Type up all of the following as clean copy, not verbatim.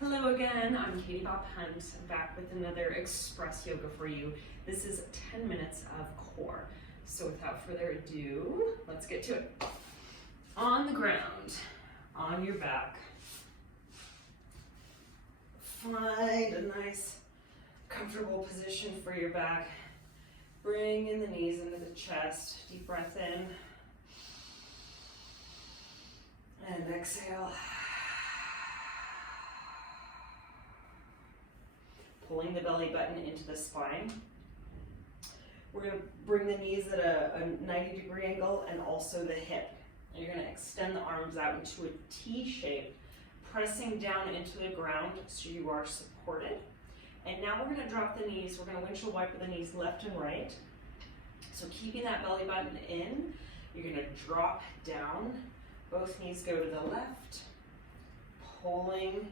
Hello again, I'm Katie Bob Hunt, back with another Express Yoga for you. This is 10 minutes of core. So without further ado, let's get to it. On the ground, on your back. Find a nice, comfortable position for your back. Bring in the knees into the chest. Deep breath in. And exhale. Pulling the belly button into the spine. We're going to bring the knees at a 90-degree angle and also the hip. And you're going to extend the arms out into a T shape, pressing down into the ground so you are supported. And now we're going to drop the knees. We're going to windshield wiper the knees left and right. So keeping that belly button in, you're going to drop down. Both knees go to the left, pulling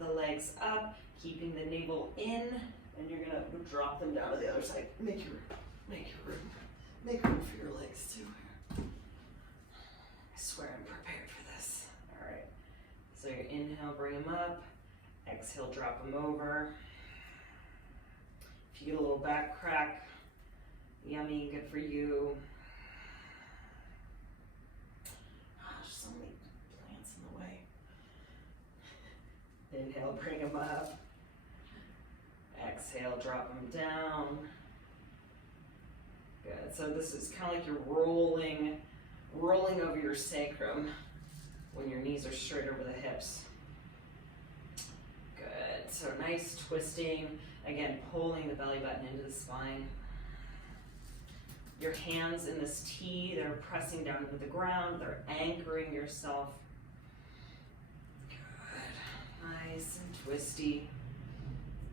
the legs up, keeping the navel in, and you're going to drop them down to the other side. Make room for your legs too. I swear I'm prepared for this. All right. So you inhale, bring them up. Exhale, drop them over. If you get a little back crack, yummy, good for you. There's so many plants in the way. Inhale, bring them up. Exhale, drop them down. Good. So this is kind of like you're rolling over your sacrum when your knees are straight over the hips. Good. So nice twisting. Again, pulling the belly button into the spine. Your hands in this T, they're pressing down into the ground. They're anchoring yourself. Good. Nice and twisty.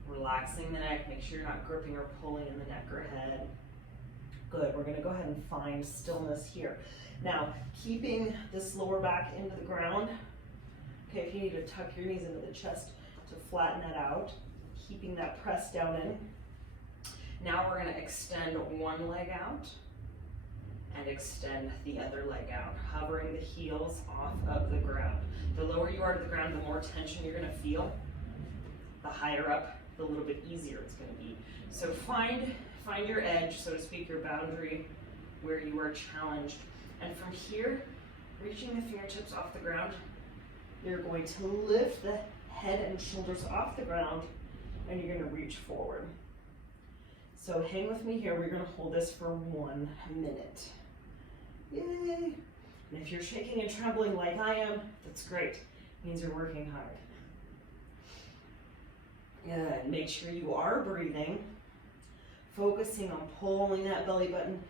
Relaxing the neck. Make sure you're not gripping or pulling in the neck or head. Good. We're going to go ahead and find stillness here. Now, keeping this lower back into the ground. Okay, if you need to tuck your knees into the chest to flatten that out, keeping that press down in. Now we're going to extend one leg out and extend the other leg out, hovering the heels off of the ground. The lower you are to the ground, the more tension you're going to feel. The higher up, the little bit easier it's going to be. So find your edge, so to speak, your boundary where you are challenged. And from here, reaching the fingertips off the ground, you're going to lift the head and shoulders off the ground, and you're going to reach forward. So hang with me here. We're going to hold this for 1 minute. Yay! And if you're shaking and trembling like I am, that's great. It means you're working hard. Good. Make sure you are breathing, focusing on pulling that belly button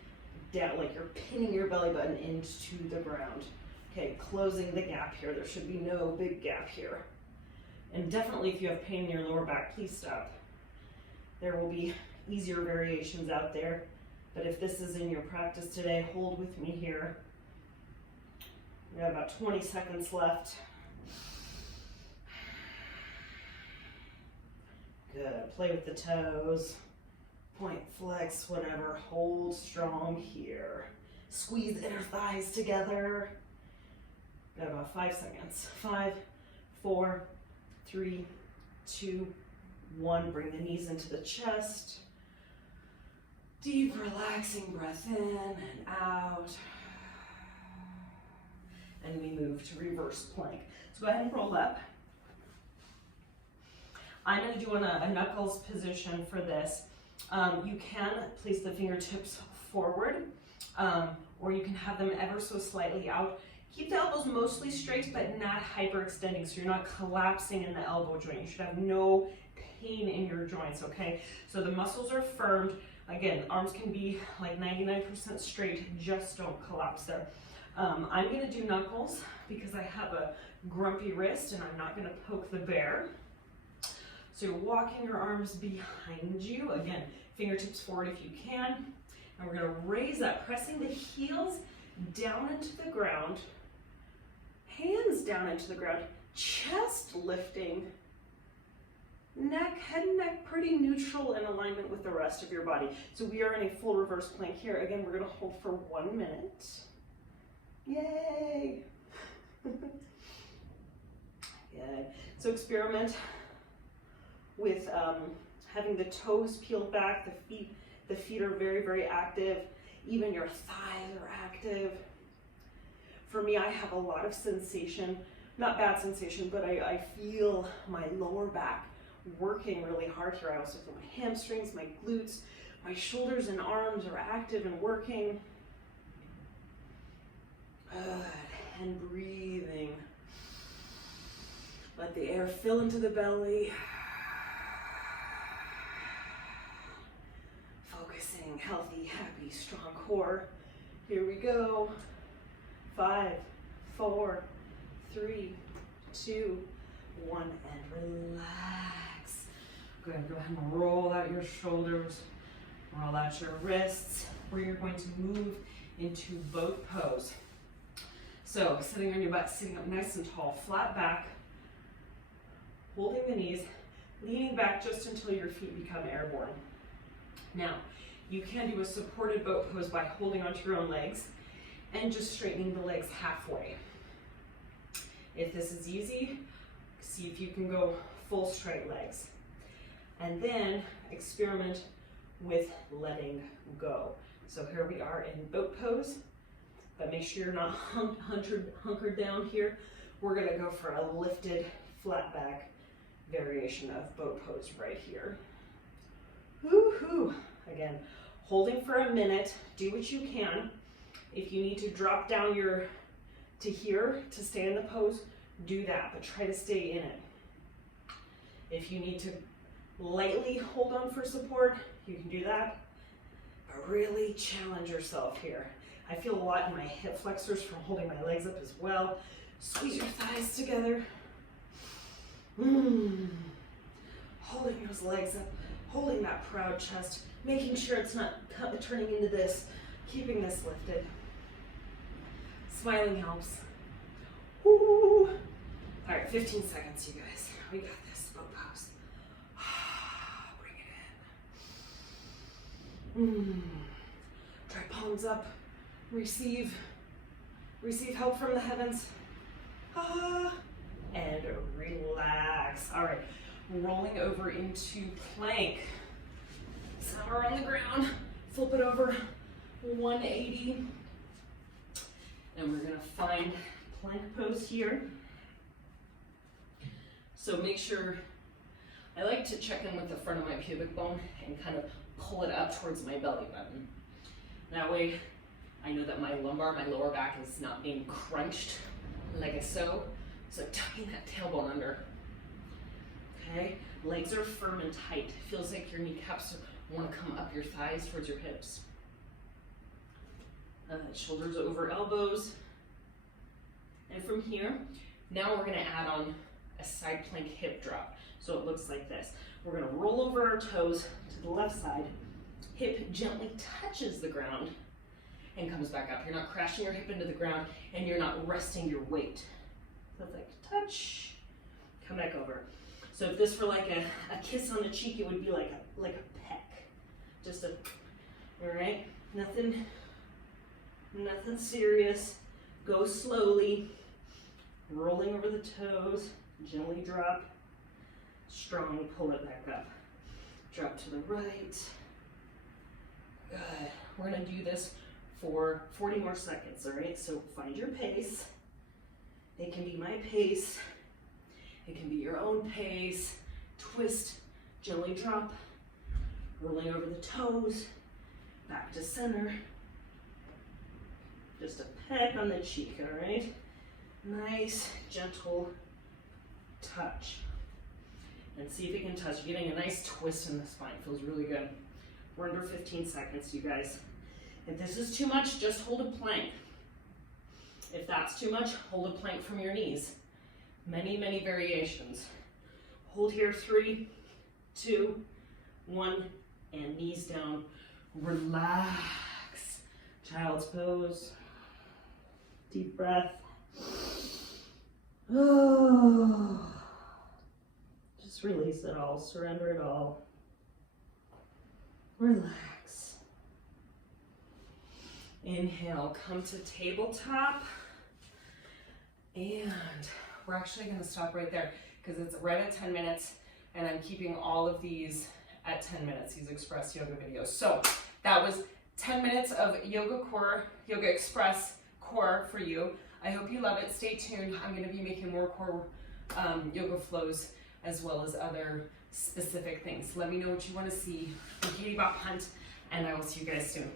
down, like you're pinning your belly button into the ground. Okay, closing the gap here. There should be no big gap here. And definitely if you have pain in your lower back, please stop. There will be easier variations out there, but if this is in your practice today, hold with me here. We have about 20 seconds left. Good. Play with the toes. Point, flex, whatever. Hold strong here. Squeeze the inner thighs together. Got about 5 seconds. 5, 4, 3, 2, 1. Bring the knees into the chest. Deep, relaxing breath in and out. And we move to reverse plank. So go ahead and roll up. I'm going to do a knuckles position for this. You can place the fingertips forward, or you can have them ever so slightly out. Keep the elbows mostly straight, but not hyperextending, so you're not collapsing in the elbow joint. You should have no pain in your joints, okay? So the muscles are firmed. Again, arms can be like 99% straight, just don't collapse there. I'm going to do knuckles because I have a grumpy wrist and I'm not going to poke the bear. So you're walking your arms behind you. Again, fingertips forward if you can. And we're going to raise up, pressing the heels down into the ground, hands down into the ground, chest lifting, neck, head and neck pretty neutral in alignment with the rest of your body. So we are in a full reverse plank here. Again, we're going to hold for 1 minute. Yay! Good. So experiment with having the toes peeled back, the feet are very, very active. Even your thighs are active. For me, I have a lot of sensation, not bad sensation, but I feel my lower back working really hard here. I also feel my hamstrings, my glutes, my shoulders and arms are active and working. Good. And breathing. Let the air fill into the belly. Focusing, healthy, happy, strong core. Here we go. 5, 4, 3, 2, 1, and relax. Good, go ahead and roll out your shoulders, roll out your wrists, where you're going to move into boat pose. So sitting on your butt, sitting up nice and tall, flat back, holding the knees, leaning back just until your feet become airborne. Now, you can do a supported boat pose by holding onto your own legs and just straightening the legs halfway. If this is easy, see if you can go full straight legs. And then experiment with letting go. So here we are in boat pose, but make sure you're not hunkered down here. We're gonna go for a lifted flat back variation of boat pose right here. Woo-hoo. Again, holding for a minute, do what you can. If you need to drop down to here to stay in the pose, do that, but try to stay in it. If you need to lightly hold on for support, you can do that, but really challenge yourself here. I feel a lot in my hip flexors from holding my legs up as well. Squeeze your thighs together. Holding those legs up, holding that proud chest, making sure it's not turning into this, keeping this lifted. Smiling helps. Woo. All right, 15 seconds, you guys. We got this, boat pose. Bring it in. Try palms up. Receive help from the heavens. And relax. All right, rolling over into plank. So we're on the ground, flip it over, 180. And we're gonna find plank pose here. So make sure, I like to check in with the front of my pubic bone and kind of pull it up towards my belly button. That way, I know that my lumbar, my lower back is not being crunched like so. So tucking that tailbone under. Okay, legs are firm and tight. Feels like your kneecaps want to come up your thighs towards your hips. Shoulders over elbows. And from here, now we're gonna add on a side plank hip drop. So it looks like this. We're gonna roll over our toes to the left side. Hip gently touches the ground and comes back up. You're not crashing your hip into the ground and you're not resting your weight. So it's like touch, come back over. So if this were like a kiss on the cheek, it would be like a peck. Just a, all right? Nothing serious. Go slowly, rolling over the toes, gently drop, strong, pull it back up. Drop to the right. Good. We're gonna do this for 40 more seconds, all right? So find your pace. It can be my pace. It can be your own pace. Twist, gently drop, rolling over the toes, back to center. Just a peck on the cheek, all right? Nice, gentle touch. And see if you can touch. You're getting a nice twist in the spine. Feels really good. We're under 15 seconds, you guys. If this is too much, just hold a plank. If that's too much, hold a plank from your knees. Many, many variations. Hold here, 3, 2, 1, and knees down. Relax. Child's pose. Deep breath. Oh. Just release it all, surrender it all. Relax. Inhale, come to tabletop. And we're actually gonna stop right there because it's right at 10 minutes and I'm keeping all of these at 10 minutes, these Express Yoga videos. So that was 10 minutes of Yoga Express Core for you. I hope you love it. Stay tuned. I'm going to be making more core yoga flows as well as other specific things. Let me know what you want to see. I'm Katie Bach Hunt, and I will see you guys soon.